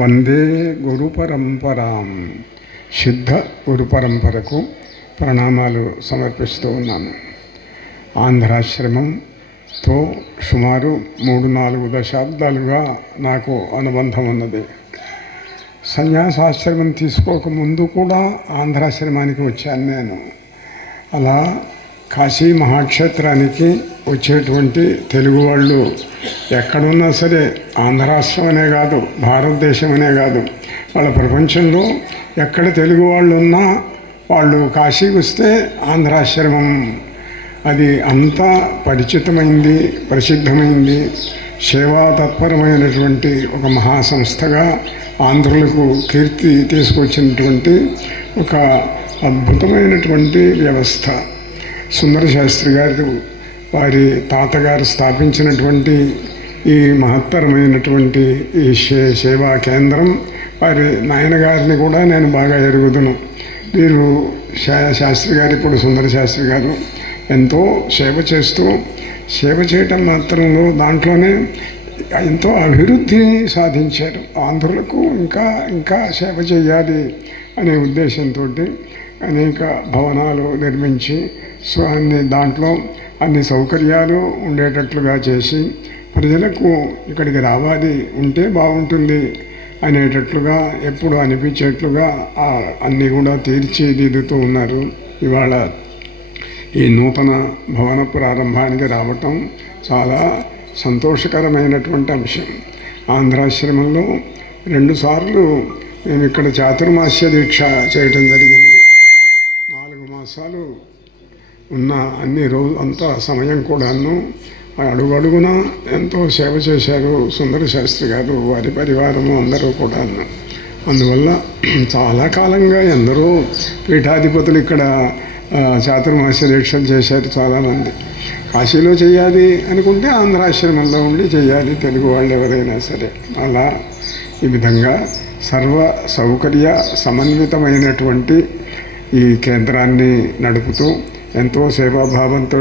వందే గురు పరంపరాం. సిద్ధ గురు పరంపరకు ప్రణామాలు సమర్పిస్తూ ఉన్నాను. ఆంధ్రాశ్రమంతో సుమారు 3-4 దశాబ్దాలుగా నాకు అనుబంధం ఉన్నది. సన్యాసాశ్రమం తీసుకోకముందు కూడా ఆంధ్రాశ్రమానికి వచ్చాను నేను. అలా కాశీ మహాక్షేత్రానికి వచ్చేటువంటి తెలుగు వాళ్ళు ఎక్కడున్నా సరే, ఆంధ్రాశ్రమనే కాదు, భారతదేశమనే కాదు, వాళ్ళ ప్రపంచంలో ఎక్కడ తెలుగు వాళ్ళు ఉన్నా వాళ్ళు కాశీకి వస్తే ఆంధ్రాశ్రమం అది అంతా పరిచితమైంది, ప్రసిద్ధమైంది. సేవా తత్పరమైనటువంటి ఒక మహాసంస్థగా ఆంధ్రులకు కీర్తి తీసుకొచ్చినటువంటి ఒక అద్భుతమైనటువంటి వ్యవస్థ. సుందర శాస్త్రి గారు వారి తాతగారు స్థాపించినటువంటి ఈ మహత్తరమైనటువంటి ఈ సేవా కేంద్రం, వారి నాయనగారిని కూడా నేను బాగా ఎరుగుదును. వీరు శాస్త్రి గారు, ఇప్పుడు సుందర శాస్త్రి గారు ఎంతో సేవ చేస్తూ, సేవ చేయటం మాత్రంలో దాంట్లోనే ఎంతో అభివృద్ధిని సాధించారు. ఆంధ్రులకు ఇంకా ఇంకా సేవ చేయాలి అనే ఉద్దేశంతో అనేక భవనాలు నిర్మించి దాంట్లో అన్ని సౌకర్యాలు ఉండేటట్లుగా చేసి, ప్రజలకు ఇక్కడికి రావాలి, ఉంటే బాగుంటుంది అనేటట్లుగా ఎప్పుడు అనిపించేట్లుగా అన్నీ కూడా తీర్చిదిద్దుతూ ఉన్నారు. ఇవాళ ఈ నూతన భవన ప్రారంభానికి రావటం చాలా సంతోషకరమైనటువంటి అంశం. ఆంధ్రాశ్రమంలో 2 సార్లు మేము ఇక్కడ చాతుర్మాస్య దీక్ష చేయటం జరిగింది. 4 మాసాలు ఉన్న అన్ని అంత సమయం కూడాను అడుగడుగున ఎంతో సేవ చేశారు సుందర శాస్త్రి గారు, వారి పరివారము అందరూ కూడాను. అందువల్ల చాలా కాలంగా ఎందరో పీఠాధిపతులు ఇక్కడ చాతుర్మాస్య దీక్షలు చేశారు చాలామంది. కాశీలో చేయాలి అనుకుంటే ఆంధ్రాశ్రమంలో ఉండి చేయాలి తెలుగు వాళ్ళు ఎవరైనా సరే. అలా ఈ విధంగా సర్వ సౌకర్య సమన్వితమైనటువంటి ఈ కేంద్రాన్ని నడుపుతూ ఎంతో సేవాభావంతో